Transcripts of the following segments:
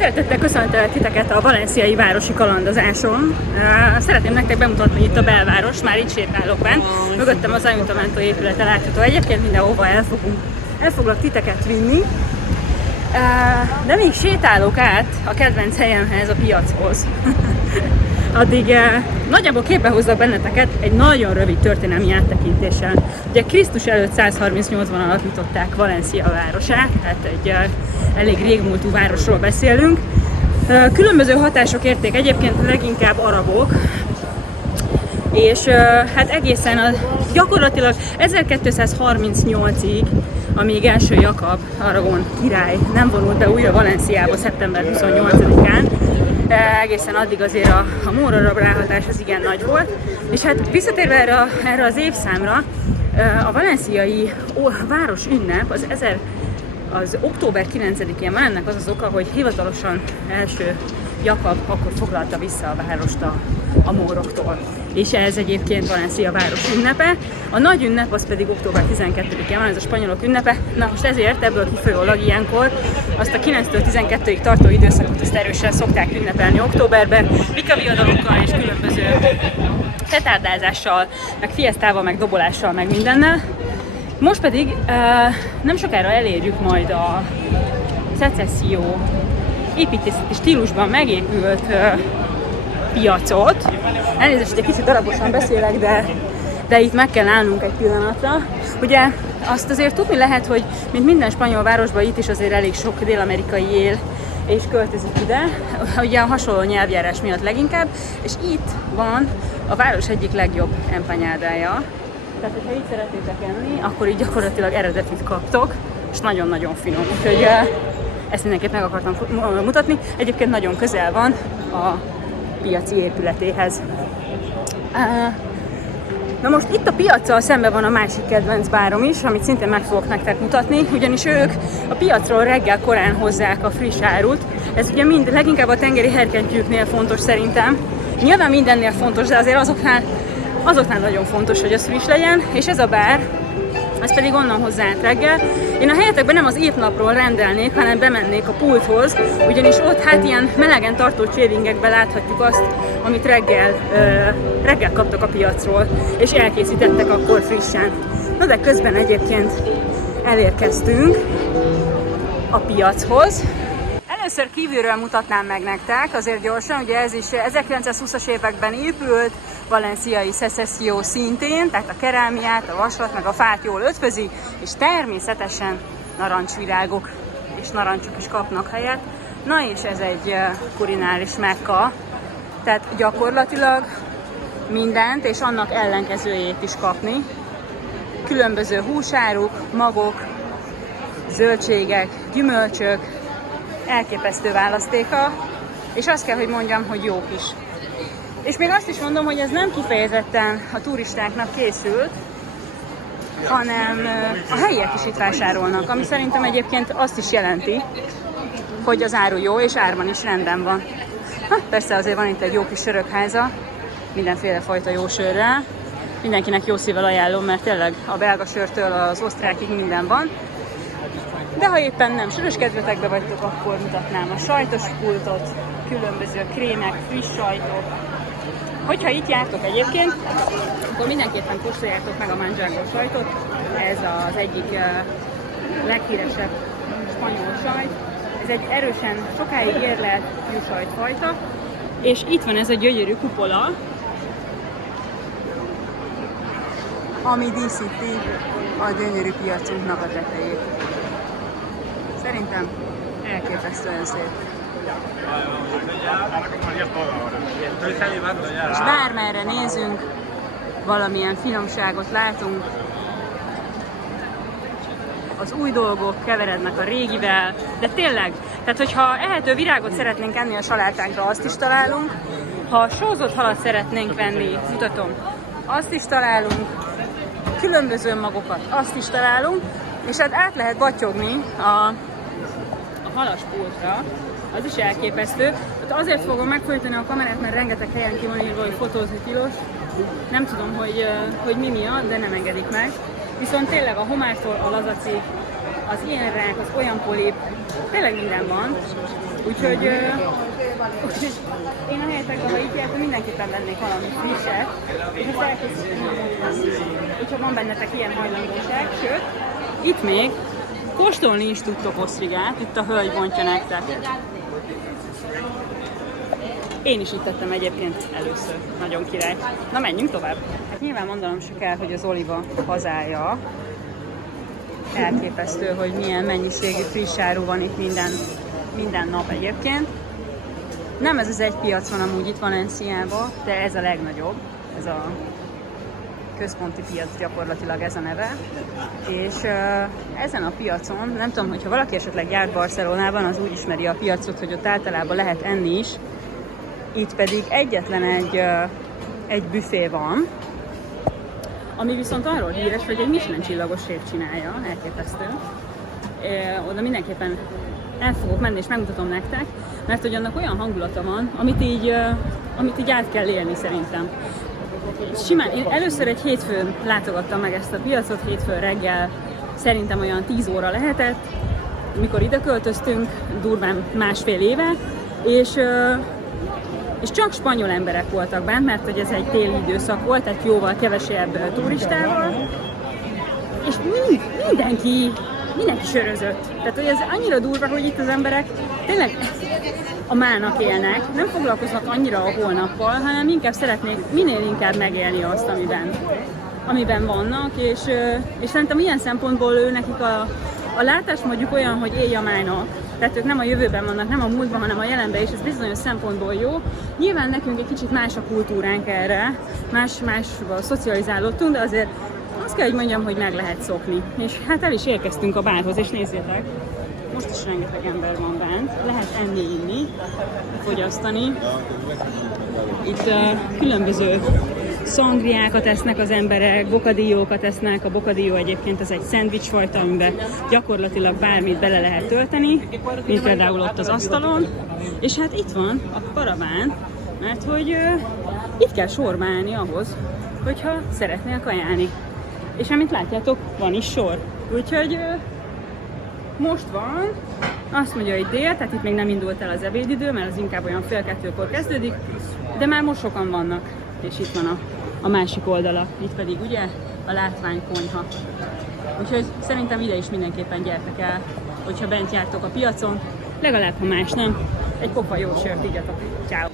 Szeretettel köszöntelek titeket a valenciai városi kalandozáson. Szeretném nektek bemutatni itt a belváros, már itt sétálok bent. Mögöttem az Ayuntamiento épülete látható. Egyébként mindenhova el foglak titeket vinni. De még sétálok át a kedvenc helyemhez, a piachoz. Addig nagyjából képbe hozzak benneteket egy nagyon rövid történelmi áttekintéssel. Ugye Krisztus előtt 138-ban alapították Valencia városát, tehát egy elég régmúltú városról beszélünk. Különböző hatások érték egyébként leginkább arabok, és hát egészen gyakorlatilag 1238-ig, amíg első Jakab, Aragon király nem vonult be újra Valenciába szeptember 28-án, egészen addig azért a mór arab ráhatás az igen nagy volt. És hát visszatérve erre az évszámra, a valenciai város ünnep az október 9-én van. Ennek az az oka, hogy hivatalosan első Jakab akkor foglalta vissza a várost a móroktól. És ez egyébként Valencia város ünnepe. A nagy ünnep az pedig október 12-én van, ez a spanyolok ünnepe. Na most ezért ebből kifolyólag ilyenkor azt a 9-től 12-ig tartó időszakot azt erősen szokták ünnepelni októberben, vikaviadalokkal és különböző petárdázással, meg fiesztával, meg dobolással, meg mindennel. Most pedig nem sokára elérjük majd a szecesszió építészeti stílusban megépült piacot. Elnézést, hogy egy kicsit darabosan beszélek, de itt meg kell állnunk egy pillanatra. Ugye azt azért tudni lehet, hogy mint minden spanyol városban itt is azért elég sok dél-amerikai él és költözik ide, ugye a hasonló nyelvjárás miatt leginkább, és itt van a város egyik legjobb empanyadája. Tehát, hogyha így szeretnétek enni, akkor így gyakorlatilag eredetit kaptok, és nagyon-nagyon finom. Úgyhogy ezt mindenképp meg akartam mutatni. Egyébként nagyon közel van a piaci épületéhez. Na most itt a piaccal szemben van a másik kedvenc bárom is, amit szintén meg fogok nektek mutatni, ugyanis ők a piacról reggel korán hozzák a friss árut. Ez ugye mind leginkább a tengeri herkentyűknél fontos szerintem. Nyilván mindennél fontos, de azért azoknál nagyon fontos, hogy az friss legyen, és ez a bár, ez pedig onnan hozzá reggel. Én a helyetekben nem az étnapról rendelnék, hanem bemennék a pulthoz, ugyanis ott hát ilyen melegen tartó csévingekben láthatjuk azt, amit reggel kaptak a piacról, és elkészítettek akkor frissen. Na de közben egyébként elérkeztünk a piachoz. Először kívülről mutatnám meg nektek, azért gyorsan, ugye ez is 1920-as években épült, valenciai szecesszió szintén, tehát a kerámiát, a vasat, meg a fát jól ötvözi, és természetesen narancsvirágok és narancsok is kapnak helyet. Na és ez egy kurinális mekka, tehát gyakorlatilag mindent és annak ellenkezőjét is kapni. Különböző húsáruk, magok, zöldségek, gyümölcsök, elképesztő választéka, és azt kell, hogy mondjam, hogy jók is. És még azt is mondom, hogy ez nem kifejezetten a turistáknak készült, hanem a helyiek is itt vásárolnak, ami szerintem egyébként azt is jelenti, hogy az áru jó, és árban is rendben van. Persze azért van itt egy jó kis sörökháza, mindenféle fajta jó sörrel. Mindenkinek jó szívvel ajánlom, mert tényleg a belga sörtől az osztrákig minden van. De ha éppen nem sörös kedvetekbe vagytok, akkor mutatnám a sajtos pultot, különböző krémek, friss sajtok. Hogyha itt jártok egyébként, akkor mindenképpen kóstoljátok meg a manchego sajtot. Ez az egyik leghíresebb spanyol sajt. Ez egy erősen sokáig érlelt juhsajtfajta. És itt van ez a gyönyörű kupola, ami díszíti a gyönyörű piacunknak a tetejét. Szerintem elképesztően szép. És bármerre nézünk, valamilyen finomságot látunk. Az új dolgok keverednek a régivel, de tényleg, tehát hogyha ehető virágot szeretnénk enni a salátánkra, azt is találunk. Ha sózott halat szeretnénk venni, mutatom, azt is találunk. Különböző magokat, azt is találunk. És hát át lehet battyogni a halaspultra, az is elképesztő. Hát azért fogom megfojtani a kamerát, mert rengeteg helyen ki van írva, hogy fotózni tilos. Nem tudom, hogy mi miatt, de nem engedik meg. Viszont tényleg a homártól a lazacig, az ilyen rák, az olyan polip, tényleg minden van. Úgyhogy én a helyetekben, ha így jártam, mindenképpen vennék valami frisset, és azt elkészítem, hogyha van bennetek ilyen hajlandóság, sőt, itt még kóstolni is tudtok osztrigát, itt a hölgy bontja nektek. Én is itt tettem egyébként először, nagyon király. Na menjünk tovább. Hát nyilván mondanom se kell, hogy az Oliva hazája. Elképesztő, hogy milyen mennyiségű friss áru van itt minden nap egyébként. Nem ez az egy piac van amúgy itt Valenciában, de ez a legnagyobb. Ez a központi piac, gyakorlatilag ez a neve. És ezen a piacon, nem tudom, hogyha valaki esetleg járt Barcelonában, az úgy ismeri a piacot, hogy ott általában lehet enni is. Itt pedig egyetlen egy büfé van, ami viszont arról híres, hogy egy Michelin csillagos séf csinálja, elképesztő. Oda mindenképpen el fogok menni és megmutatom nektek, mert hogy annak olyan hangulata van, amit így át kell élni szerintem. Simán, én először egy hétfőn látogattam meg ezt a piacot, hétfőn reggel, szerintem olyan 10 óra lehetett, mikor ide költöztünk, durván másfél éve, és csak spanyol emberek voltak bent, mert hogy ez egy téli időszak volt, tehát jóval kevesebb turistával, és mindenki sörözött. Tehát, hogy ez annyira durva, hogy itt az emberek tényleg a mának élnek, nem foglalkoznak annyira a holnappal, hanem inkább szeretnék minél inkább megélni azt, amiben vannak, és szerintem ilyen szempontból ő nekik a látás mondjuk olyan, hogy élj a mának. Tehát ők nem a jövőben vannak, nem a múltban, hanem a jelenben, és ez bizonyos szempontból jó. Nyilván nekünk egy kicsit más a kultúránk erre, másba szocializálódtunk, de azért azt kell, hogy mondjam, hogy meg lehet szokni. És hát el is érkeztünk a bárhoz, és nézzétek, most is rengeteg ember van bent, lehet enni, inni, fogyasztani. Itt különböző szangriákat esznek az emberek, bocadillókat esznek. A bocadilló egyébként ez egy szendvicsfajta, amiben gyakorlatilag bármit bele lehet tölteni, mint például ott az asztalon. És hát itt van a paraván, mert hogy itt kell sorba állni ahhoz, hogyha szeretnél kajálni. És amint látjátok, van is sor. Úgyhogy most van, azt mondja, hogy dél, tehát itt még nem indult el az ebédidő, mert az inkább olyan fél kettőkor kezdődik, de már most sokan vannak, és itt van a másik oldala, itt pedig ugye a látványkonyha. Úgyhogy szerintem ide is mindenképpen gyertek el, hogyha bent jártok a piacon, legalább ha más nem, egy pofa jó sört igyatok. Ciao.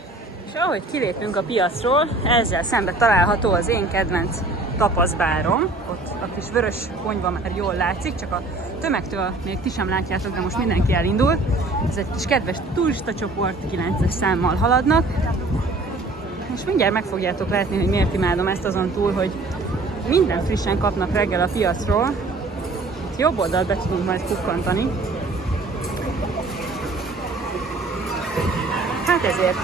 És ahogy kilépünk a piacról, ezzel szembe található az én kedvenc tapaszbárom. Ott a kis vörös konyva már jól látszik, csak a tömegtől még ti sem látjátok, de most mindenki elindul. Ez egy kis kedves turista csoport, 9-es számmal haladnak. És mindjárt meg fogjátok látni, hogy miért imádom ezt, azon túl, hogy minden frissen kapnak reggel a piacról. Itt jobb oldalt be tudunk majd kukkantani. Hát ezért.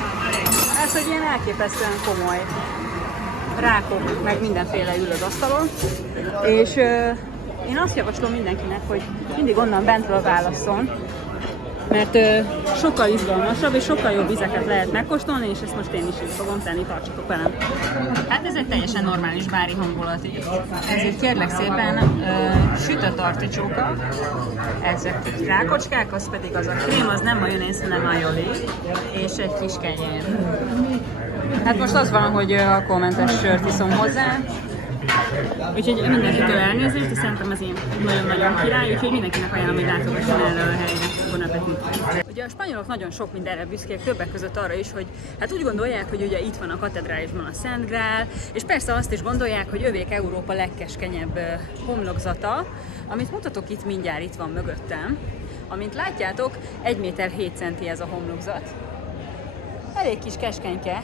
Ez, hogy ilyen elképesztően komoly rákok, meg mindenféle ül az asztalon. És én azt javaslom mindenkinek, hogy mindig onnan bentről válasszon, mert sokkal izgalmasabb és sokkal jobb ízeket lehet megkóstolni, és ezt most én is így fogom tenni, tartsatok velem. Hát ez egy teljesen normális bári hangulat itt. Ezért kérlek szépen sütött articsóka, ezek itt rákocskák, az pedig az a krém, az nem majonéz, hanem aioli, és egy kis kenyér. Hát most az van, hogy alkoholmentes sört iszom hozzá, úgyhogy mindenkitől elnézést, és szerintem ez én nagyon-nagyon király, úgyhogy mindenkinek ajánlom, hogy látogasson erre a helyre. Bon appétit! Ugye a spanyolok nagyon sok mindenre büszkék, többek között arra is, hogy hát úgy gondolják, hogy ugye itt van a katedrálisban a Szent Grál, és persze azt is gondolják, hogy övék Európa legkeskenyebb homlokzata, amit mutatok itt mindjárt, itt van mögöttem. Amint látjátok, 1 méter 7 centi ez a homlokzat. Elég kis keskenyke.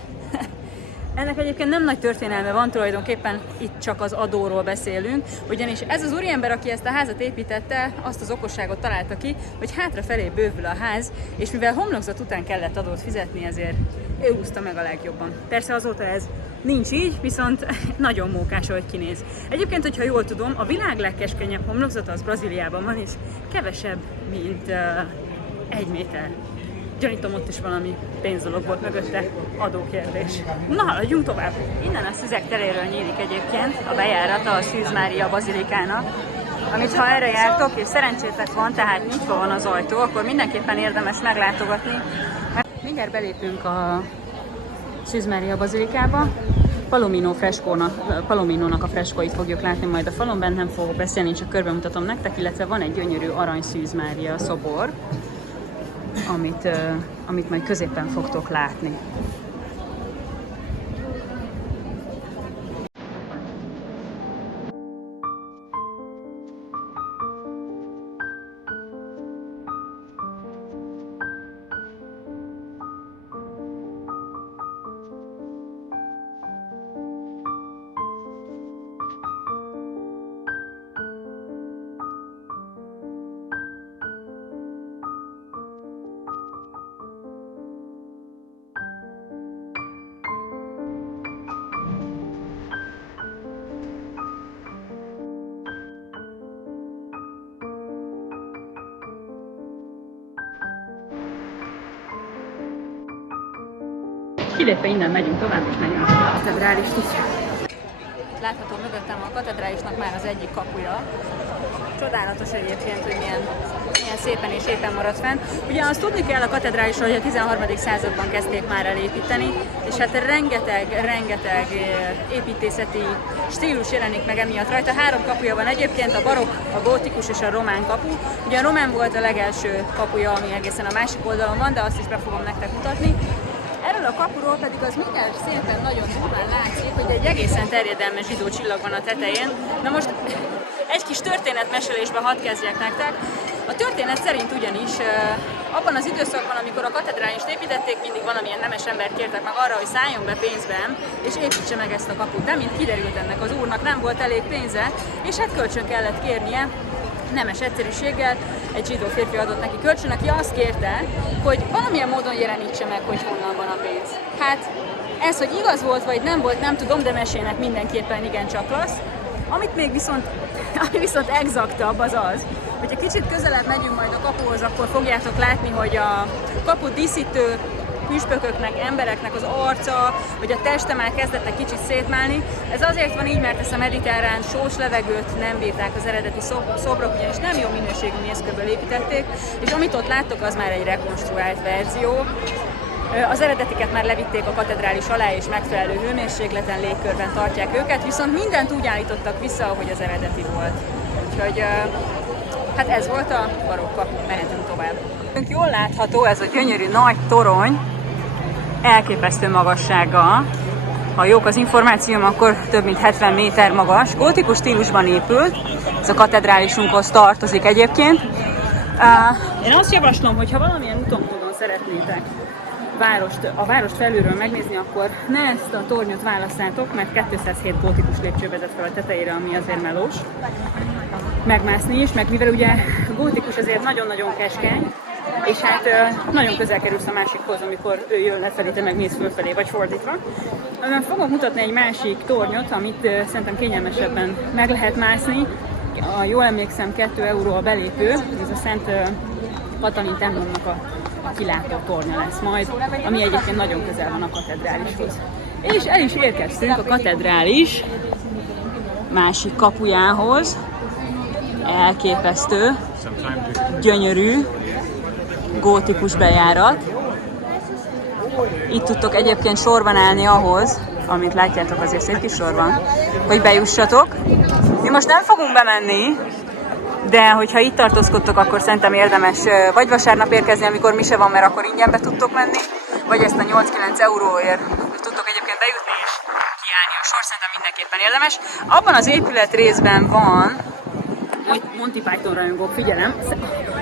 Ennek egyébként nem nagy történelme van, tulajdonképpen itt csak az adóról beszélünk, ugyanis ez az úriember, aki ezt a házat építette, azt az okosságot találta ki, hogy hátrafelé bővül a ház, és mivel homlokzat után kellett adót fizetni, ezért ő húzta meg a legjobban. Persze azóta ez nincs így, viszont nagyon mókás, ahogy kinéz. Egyébként, hogyha jól tudom, a világ legkeskenyebb homlokzata az Brazíliában van, és kevesebb, mint 1 méter. Gyanítom, ott is valami pénzdolog volt mögötte, adókérdés. Na, haladjunk tovább. Innen a Szüzek teréről nyílik egyébként a bejárata a Szűz Mária bazilikának, amit ha erre jártok, és szerencsétek van, tehát nyitva van az ajtó, akkor mindenképpen érdemes meglátogatni. Mindjárt belépünk a Szűz Mária bazilikába. Palominónak a freskóit fogjuk látni majd a falon, bent nem fogok beszélni, csak körbe mutatom nektek, illetve van egy gyönyörű arany Szűz Mária szobor, amit majd középen fogtok látni. Kilépve innen megyünk tovább, és megyünk a katedrálist is. Látható mögöttem a katedrálisnak már az egyik kapuja. Csodálatos egyébként, hogy milyen szépen és éppen maradt fenn. Ugye azt tudni kell a katedrálisról, hogy a 13. században kezdték már elépíteni, és hát rengeteg építészeti stílus jelenik meg emiatt rajta. 3 kapuja van egyébként, a barokk, a gótikus és a román kapu. Ugye a román volt a legelső kapuja, ami egészen a másik oldalon van, de azt is be fogom nektek mutatni. Erről a kapuról pedig az mindjárt szépen nagyon durván látszik, hogy egy egészen terjedelmes zsidó csillag van a tetején. Na most egy kis történetmesélésbe hadd kezdjek nektek. A történet szerint ugyanis abban az időszakban, amikor a katedrálist építették, mindig valamilyen nemes embert kértek meg arra, hogy szálljon be pénzben, és építse meg ezt a kaput. De mint kiderült, ennek az úrnak nem volt elég pénze, és hát kölcsön kellett kérnie, nemes egyszerűséggel, egy zsidó férfi adott neki kölcsön, aki azt kérte, hogy valamilyen módon jelenítse meg, hogy honnan van a pénz. Hát ez, hogy igaz volt vagy nem volt, nem tudom, de mesének mindenképpen igencsak klassz. Ami viszont exaktabb az az, hogyha kicsit közelebb megyünk majd a kapuhoz, akkor fogjátok látni, hogy a kaput díszítő püspököknek, embereknek az arca, vagy a teste már kezdett egy kicsit szétmálni. Ez azért van így, mert ezt a mediterrán sós levegőt nem bírták az eredeti szobrok, ugyanis nem jó minőségű mészkőből építették, és amit ott láttok, az már egy rekonstruált verzió. Az eredetiket már levitték a katedrális alá, és megfelelő hőmérsékleten, légkörben tartják őket, viszont mindent úgy állítottak vissza, ahogy az eredeti volt. Úgyhogy hát ez volt a barokk kapu, mehetünk tovább. Jól látható ez a gyönyörű nagy torony, elképesztő magassággal. Ha jók az információm, akkor több mint 70 méter magas. Gótikus stílusban épült, ez a katedrálisunkhoz tartozik egyébként. Én azt javaslom, hogy ha valamilyen úton szeretnétek a várost felülről megnézni, akkor ne ezt a tornyot válasszátok, mert 207 gótikus lépcső vezet fel a tetejére, ami azért melós. Megmászni is, meg mivel ugye gótikus azért nagyon-nagyon keskeny, és hát nagyon közel kerülsz a másikhoz, amikor ő jön lefelé, te meg mész fölfelé, vagy fordítva. Fogok mutatni egy másik tornyot, amit szerintem kényelmesebben meg lehet mászni. Jól emlékszem, 2 euró a belépő, ez a Szent Katalin templomnak a kilátó tornya lesz majd, ami egyébként nagyon közel van a katedrálishoz. És el is érkeztünk a katedrális másik kapujához. Elképesztő, gyönyörű, gótikus bejárat. Itt tudtok egyébként sorban állni ahhoz, amit látjátok, azért szép kis sor van, hogy bejussatok. Mi most nem fogunk bemenni, de hogyha itt tartózkodtok, akkor szerintem érdemes vagy vasárnap érkezni, amikor mise van, mert akkor ingyen be tudtok menni, vagy ezt a 8-9 euróért tudtok egyébként bejutni és kiállni a sor, szerintem mindenképpen érdemes. Abban az épület részben van, Monty Python rajongók, figyelem,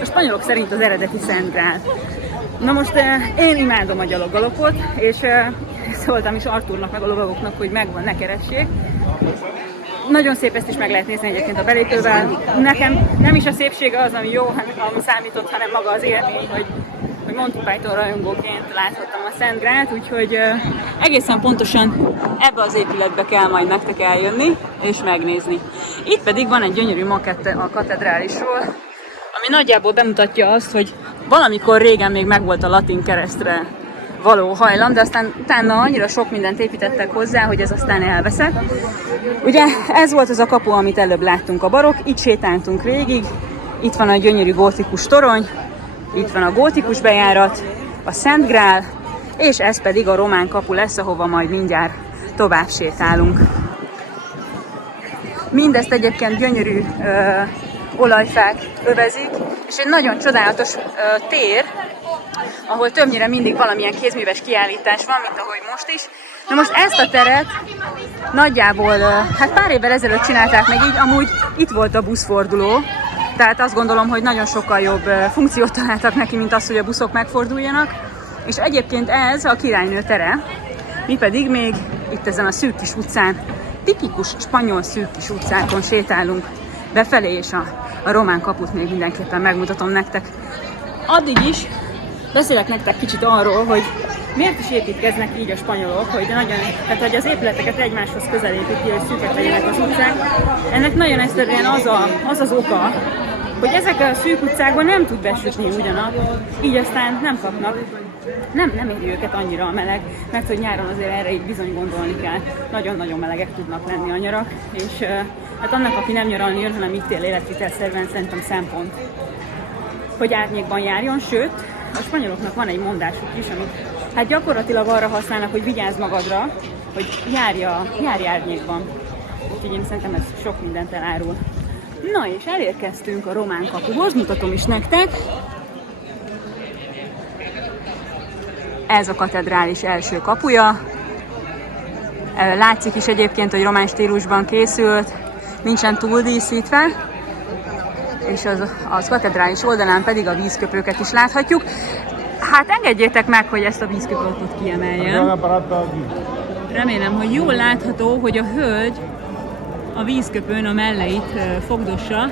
a spanyolok szerint az eredeti Szent Grál. Na most én imádom a gyaloggalopot, és szóltam is Artúrnak meg a lovagoknak, hogy megvan, ne keressék. Nagyon szép, ezt is meg lehet nézni egyébként a belépővel. Nekem nem is a szépsége az, ami jó, ami számított, hanem maga az élmény, hogy Monty Python rajongóként láthattam a Szent Grált, úgyhogy egészen pontosan ebbe az épületbe kell majd nektek eljönni és megnézni. Itt pedig van egy gyönyörű makette a katedrálisról, ami nagyjából bemutatja azt, hogy valamikor régen még megvolt a latin keresztre való hajlam, de aztán utána annyira sok mindent építettek hozzá, hogy ez aztán elveszett. Ugye ez volt az a kapu, amit előbb láttunk, a barokk, itt sétáltunk végig, itt van a gyönyörű gótikus torony, itt van a gótikus bejárat, a Szent Grál, és ez pedig a román kapu lesz, ahova majd mindjárt tovább sétálunk. Mindezt egyébként gyönyörű olajfák övezik, és egy nagyon csodálatos tér, ahol többnyire mindig valamilyen kézműves kiállítás van, mint ahogy most is. Na most ezt a teret nagyjából, hát pár évvel ezelőtt csinálták meg így, amúgy itt volt a buszforduló, tehát azt gondolom, hogy nagyon sokkal jobb funkciót találtak neki, mint az, hogy a buszok megforduljanak. És egyébként ez a Királynő tere, mi pedig még itt ezen a szűk kis utcán, tipikus spanyol szűk kis utcákon sétálunk befelé, és a román kaput még mindenképpen megmutatom nektek. Addig is beszélek nektek kicsit arról, hogy miért is építkeznek így a spanyolok, hogy hogy az épületeket egymáshoz közel építi, hogy szűkek legyenek az utcák. Ennek nagyon egyszerűen az oka, hogy ezek a szűk utcákban nem tud besütni ugyanaz, így aztán nem kapnak, nem éri őket annyira a meleg, mert hogy nyáron azért erre így bizony gondolni kell. Nagyon-nagyon melegek tudnak lenni a nyarak, és hát annak, aki nem nyaralni jön, hanem itt él életvitelszerűen, szerintem szempont, hogy árnyékban járjon, sőt, a spanyoloknak van egy mondásuk is, amit hát gyakorlatilag arra használnak, hogy vigyázz magadra, hogy járj árnyékban. Úgyhogy én szerintem ez sok mindent elárul. Na és elérkeztünk a román kapuhoz, mutatom is nektek. Ez a katedrális első kapuja. Látszik is egyébként, hogy román stílusban készült, nincsen túldíszítve. És az katedrális oldalán pedig a vízköpőket is láthatjuk. Hát engedjétek meg, hogy ezt a vízköpőt itt kiemeljem. Remélem, hogy jól látható, hogy a hölgy a vízköpőn a melleit fogdossa,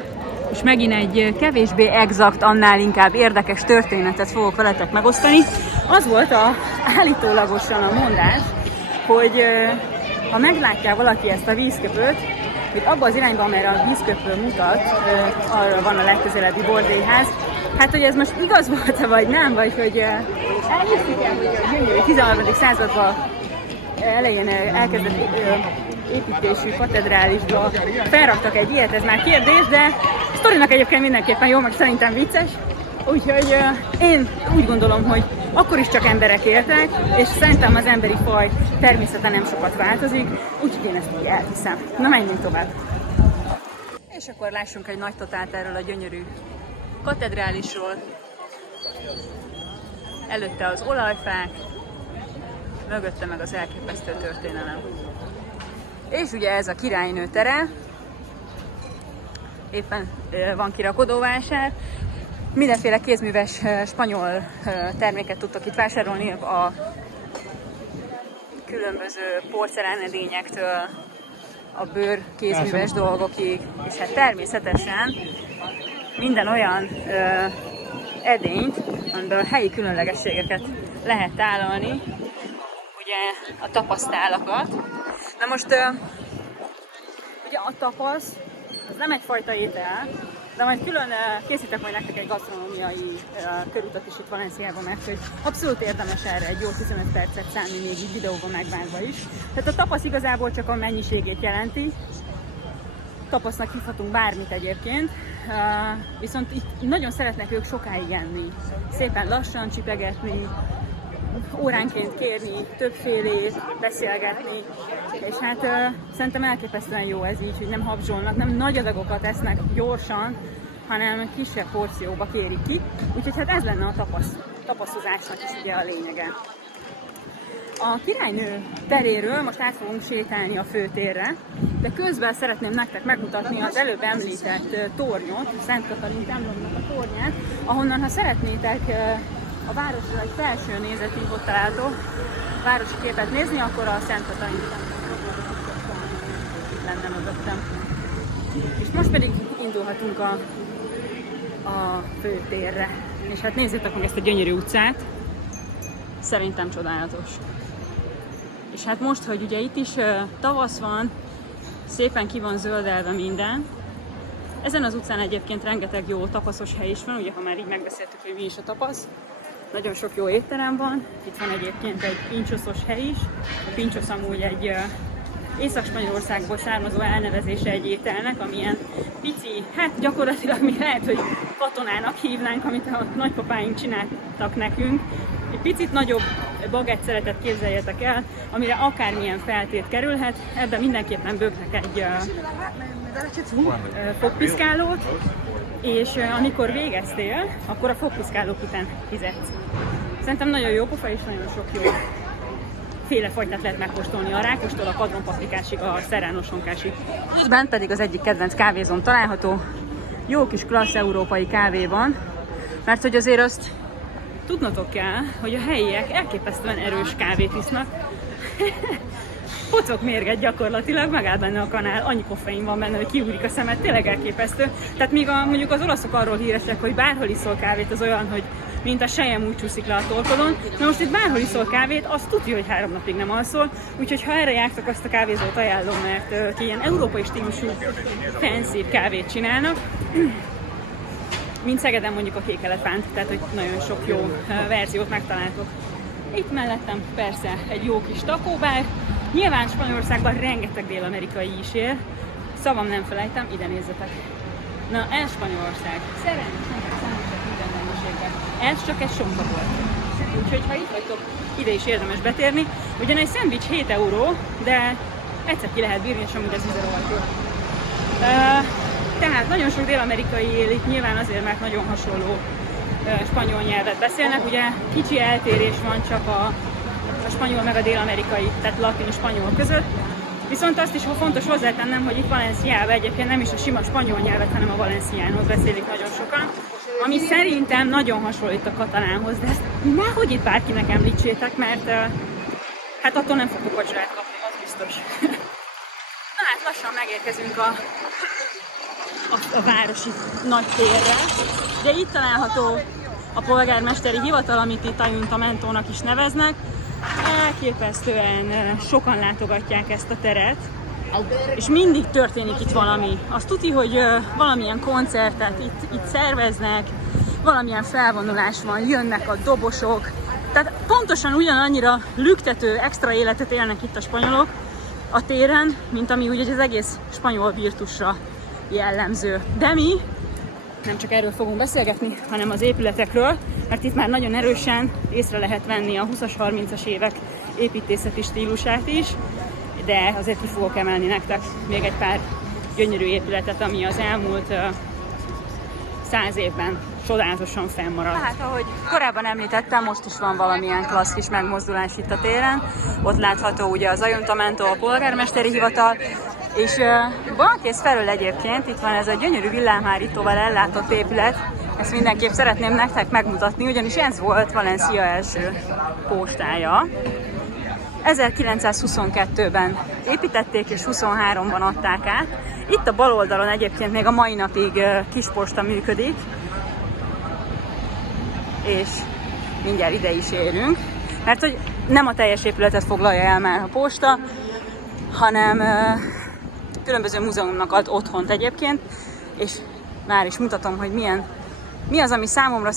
és megint egy kevésbé exakt, annál inkább érdekes történetet fogok veletek megosztani. Az volt állítólagosan a mondás, hogy ha meglátja valaki ezt a vízköpőt, hogy abba az irányba, amerre a vízköpő mutat, arra van a legközelebbi bordélyház. Hát, hogy ez most igaz volt vagy nem, vagy hogy elhisztik el, hogy a gyönyörű 13. században elején elkezdett építésű katedrálisba felraktak egy ilyet, ez már kérdés, de a sztorinak egyébként mindenképpen jó, meg szerintem vicces. Úgyhogy én úgy gondolom, hogy akkor is csak emberek éltek, és szerintem az emberi faj természete nem sokat változik, úgyhogy én ezt így elhiszem. Na, menjünk tovább! És akkor lássunk egy nagy totát erről a gyönyörű katedrálisról. Előtte az olajfák, mögötte meg az elképesztő történelem. És ugye ez a Királynő tere, éppen van kirakodóvásár, mindenféle kézműves spanyol terméket tudtok itt vásárolni, a különböző porcelánedényektől a bőr kézműves dolgokig, és hát természetesen minden olyan edényt, amiből a helyi különlegességeket lehet tálalni, ugye a tapasztálakat. Na most ugye a tapasz az nem egyfajta étel, de majd külön készítek majd nektek egy gasztronómiai körutat is itt Valenciában, mert hogy abszolút érdemes erre egy jó 15 percet szánni még így videóban megvágva is. Tehát a tapasz igazából csak a mennyiségét jelenti. Tapasznak hívhatunk bármit egyébként, viszont itt nagyon szeretnek ők sokáig enni. Szépen lassan csipegetni, óránként kérni többfélét, beszélgetni, és hát szerintem elképesztően jó ez így, hogy nem habzsolnak, nem nagy adagokat esznek gyorsan, hanem kisebb porcióba kérik ki, úgyhogy hát ez lenne a tapasztozásnak is ugye a lényege. A Királynő teréről most át fogunk sétálni a főtérre, de közben szeretném nektek megmutatni az előbb említett tornyot, Szent Katalin templomnak a tornyát, ahonnan, ha szeretnétek a városról egy felső nézetű ott található városi képet nézni, akkor a Szent Katalin lenne mögöttem. És most pedig indulhatunk a főtérre. És hát nézzétek meg ezt a gyönyörű utcát, szerintem csodálatos. És hát most, hogy ugye itt is tavasz van, szépen ki van zöldelve minden. Ezen az utcán egyébként rengeteg jó tapaszos hely is van, ugye ha már így megbeszéltük, hogy mi is a tapasz. Nagyon sok jó étterem van, itt van egyébként egy pincsoszos hely is. A pincsos amúgy egy Észak-Spanyolországból származó elnevezése egy ételnek, amilyen pici, hát gyakorlatilag mi lehet, hogy katonának hívnánk, amit a nagypapáink csináltak nekünk. Egy picit nagyobb bagett szeretet képzeljetek el, amire akármilyen feltét kerülhet, ebben mindenképpen böknek egy fogpiszkálót, és amikor végeztél, akkor a fogpiszkálók után fizetsz. Szerintem nagyon jó pofa, és nagyon sok jó félefajtát lehet megkóstolni, a rákostól a padronpaprikásig, a serrano sonkásig. Bent pedig az egyik kedvenc kávézom található, jó kis klassz európai kávé van, mert hogy azért azt tudnotok kell, hogy a helyiek elképesztően erős kávét isznak. Pocok mérget gyakorlatilag, megáll benne a kanál, annyi koffein van benne, hogy kiúrik a szemed, tényleg elképesztő. Tehát míg mondjuk az olaszok arról híresek, hogy bárhol iszol kávét, az olyan, hogy mint a sejem úgy csúszik le a torkodon. Na most itt bárhol iszol kávét, azt tudja, hogy 3 napig nem alszol, úgyhogy ha erre jártok, azt a kávézót ajánlom, mert ilyen európai stílusú fancy kávét csinálnak. Mint Szegeden mondjuk a Kék Elefánt, tehát hogy nagyon sok jó verziót megtaláltok. Itt mellettem persze egy jó kis takóbár. Nyilván Spanyolországban rengeteg dél-amerikai is él. Szavam nem felejtem, ide nézzetek. Na, ez Spanyolország. Szerencsére minden mennyiségben. Ez csak egy sonka volt. Úgyhogy ha itt vagytok, ide is érdemes betérni. Ugyan egy szendvics 7 euró, de egyszer ki lehet bírni, és amúgy ez üzerolható. Tehát nagyon sok dél-amerikai él itt, nyilván azért, mert nagyon hasonló spanyol nyelvet beszélnek. Ugye kicsi eltérés van csak a spanyol meg a dél-amerikai, tehát latin-spanyol között. Viszont azt is fontos hozzátennem, hogy itt Valenciában egyébként nem is a sima spanyol nyelvet, hanem a valenciánhoz beszélik nagyon sokan. Ami szerintem nagyon hasonlít a katalánhoz, de ezt nehogy itt bárkinek említsétek, mert hát attól nem fogok vacsorát kapni, az biztos. Na hát lassan megérkezünk a városi nagy térre. Ugye itt található a polgármesteri hivatal, amit itt Ayuntamientónak is neveznek. Elképesztően sokan látogatják ezt a teret, és mindig történik itt valami. Azt tudni, hogy valamilyen koncertet itt szerveznek, valamilyen felvonulás van, jönnek a dobosok. Tehát pontosan ugyanannyira lüktető, extra életet élnek itt a spanyolok a téren, mint ami ugye az egész spanyol virtusra jellemző. De mi nem csak erről fogunk beszélgetni, hanem az épületekről, mert itt már nagyon erősen észre lehet venni a 20-as, 30-as évek építészeti stílusát is, de azért ki fogok emelni nektek még egy pár gyönyörű épületet, ami az elmúlt 100 évben csodálatosan fennmaradt. Hát, ahogy korábban említettem, most is van valamilyen klassz kis megmozdulás itt a téren. Ott látható ugye az Ayuntamiento, a polgármesteri hivatal, és Balkész felől egyébként itt van ez a gyönyörű villámhárítóval ellátott épület. Ezt mindenképp szeretném nektek megmutatni, ugyanis ez volt Valencia első postája. 1922-ben építették, és 23-ban adták át. Itt a bal oldalon egyébként még a mai napig kisposta működik, és mindjárt ide is érünk, mert hogy nem a teljes épületet foglalja el már a posta, hanem különböző múzeumnak ad otthont egyébként, és már is mutatom, hogy mi az, ami számomra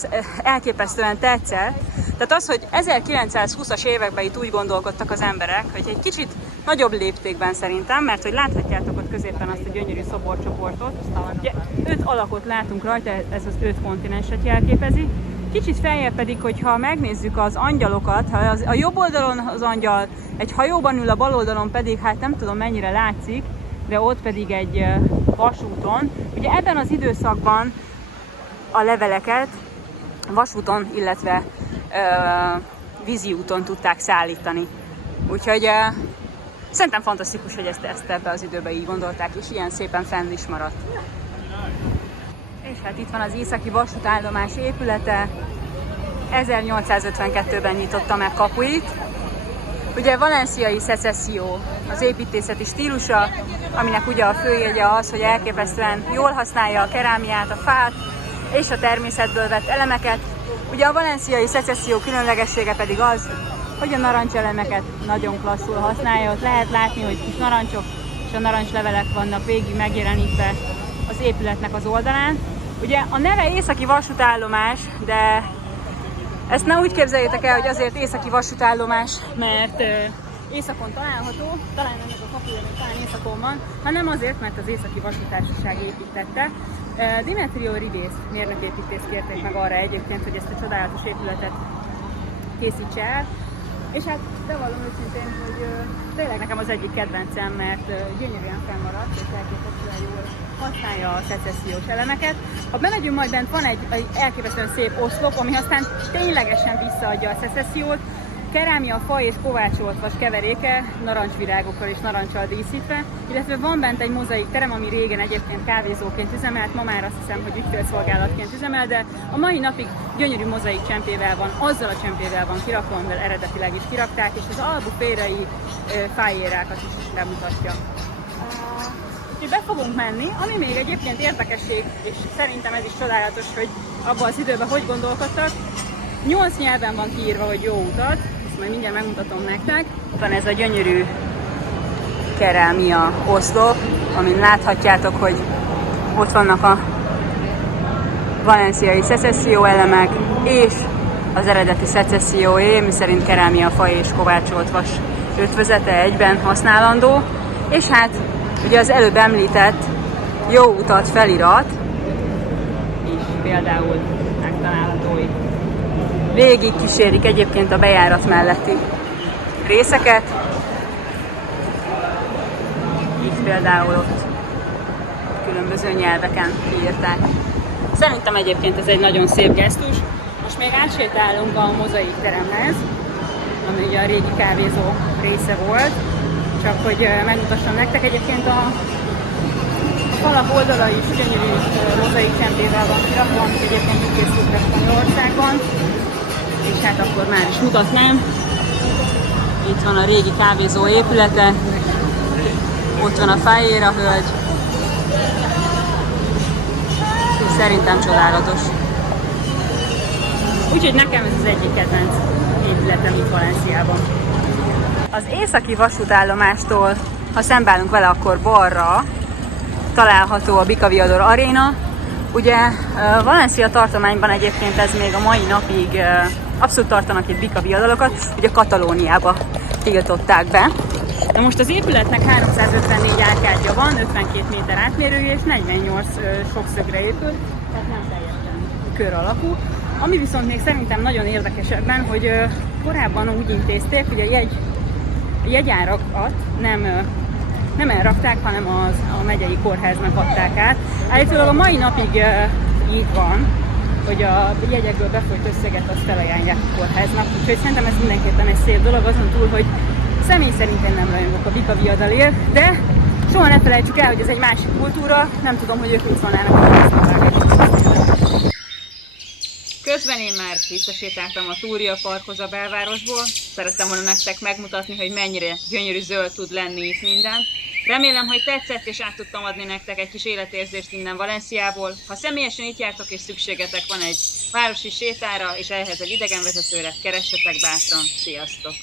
elképesztően tetszett. Tehát az, hogy 1920-as években itt úgy gondolkodtak az emberek, hogy egy kicsit nagyobb léptékben szerintem, mert hogy láthatjátok ott középen azt a gyönyörű szoborcsoportot. Ugye 5 alakot látunk rajta, ez az 5 kontinenset jelképezi. Kicsit feljebb pedig, hogyha megnézzük az angyalokat, ha a jobb oldalon az angyal egy hajóban ül, a bal oldalon pedig, hát nem tudom mennyire látszik, de ott pedig egy vasúton. Ugye ebben az időszakban a leveleket vasúton, illetve vízi úton tudták szállítani. Úgyhogy szerintem fantasztikus, hogy ezt ebbe az időben így gondolták, és ilyen szépen fenn is maradt. És hát itt van az északi vasútállomás épülete. 1852-ben nyitotta meg kapuit. Ugye valenciai secessio az építészeti stílusa, aminek ugye a főjegye az, hogy elképesztően jól használja a kerámiát, a fát és a természetből vett elemeket. Ugye a valenciai secessio különlegessége pedig az, hogy a narancselemeket nagyon klasszul használja. Ott lehet látni, hogy kis narancsok és a narancslevelek vannak végig megjelenítve az épületnek az oldalán. Ugye a neve északi vasútállomás, de Ezt ne úgy képzeljétek el, hogy azért északi vasútállomás, mert északon található, talán ennek a kapuja talán északon van, hanem azért, mert az Északi Vasútársaság építette. Demetrio Ridészt, mérnöképítészt kérték meg arra egyébként, hogy ezt a csodálatos épületet készítse el. És hát bevallom őszintén, hogy tényleg nekem az egyik kedvencem, mert gyönyörűen fennmaradt, és elképesztően jól használja a szecessziós elemeket. Ha bemegyünk, majd bent van egy elképesztően szép oszlop, ami aztán ténylegesen visszaadja a szecessziót. Kerámia, fa és kovácsolt vas keveréke, narancsvirágokkal és narancsal díszítve, illetve van bent egy mozaik terem, ami régen egyébként kávézóként üzemelt, ma már azt hiszem, hogy ügyfélszolgálatként üzemel, de a mai napig gyönyörű mozaik csempével van, azzal a csempével van kirakva, amivel eredetileg is kirakták, és az albuférei fájérákat is bemutatja. Úgyhogy be fogunk menni, ami még egyébként érdekesség, és szerintem ez is csodálatos, hogy abban az időben hogy gondolkodtak. 8 nyelven van kiírva, hogy jó utat, ezt majd mindjárt megmutatom nektek. Van ez a gyönyörű kerámia oszlop, amin láthatjátok, hogy ott vannak a valenciai szecesszió elemek, és az eredeti szecesszióé, miszerint kerámia, fa és kovácsolt vas ötvözete egyben használandó, és hát ugye az előbb említett jó utat felirat is például megtalálható itt. Végig kísérik egyébként a bejárat melletti részeket. Itt például ott különböző nyelveken kiírták. Szerintem egyébként ez egy nagyon szép gesztus. Most még átsétálunk a mozaik teremhez, ami ugye a régi kávézó része volt. Csak hogy megmutassam nektek, egyébként a falak oldala is gyönyörű mozaik csempével van kirakva, amit egyébként úgy készültek Spanyolországban. És hát akkor már is mutatnám. Itt van a régi kávézó épülete, ott van a Fájéra hölgy, és szerintem csodálatos. Úgyhogy nekem ez az egyik kedvenc épületem itt Valenciában. Az északi vasútállomástól, ha szembeállunk vele, akkor balra található a Bicaviador Arena. Ugye Valencia tartományban egyébként ez még a mai napig abszolút tartanak itt Bicaviadalokat, ugye Katalóniába tiltották be. Na most az épületnek 354 árkádja van, 52 méter átmérője és 48 sokszögre épül, tehát nem teljesen kör alakú. Ami viszont még szerintem nagyon érdekes ebben, hogy korábban úgy intézték, hogy a jegyárakat nem elrakták, hanem a megyei kórháznak adták át. Állítólag a mai napig így van, hogy a jegyekből befolyt összeget azt felajánlják a kórháznak, úgyhogy szerintem ez mindenképpen egy szép dolog, azon túl, hogy személy szerint én nem rajongok a Bicaviadalért, de soha ne felejtsük el, hogy ez egy másik kultúra, nem tudom, hogy ők mit szólnának. Közben én már visszasétáltam a Túria Parkhoz a belvárosból. Szerettem volna nektek megmutatni, hogy mennyire gyönyörű zöld tud lenni itt minden. Remélem, hogy tetszett, és át tudtam adni nektek egy kis életérzést innen Valenciából. Ha személyesen itt jártok és szükségetek van egy városi sétára, és ehhez egy idegenvezetőre, keressetek bátran. Sziasztok!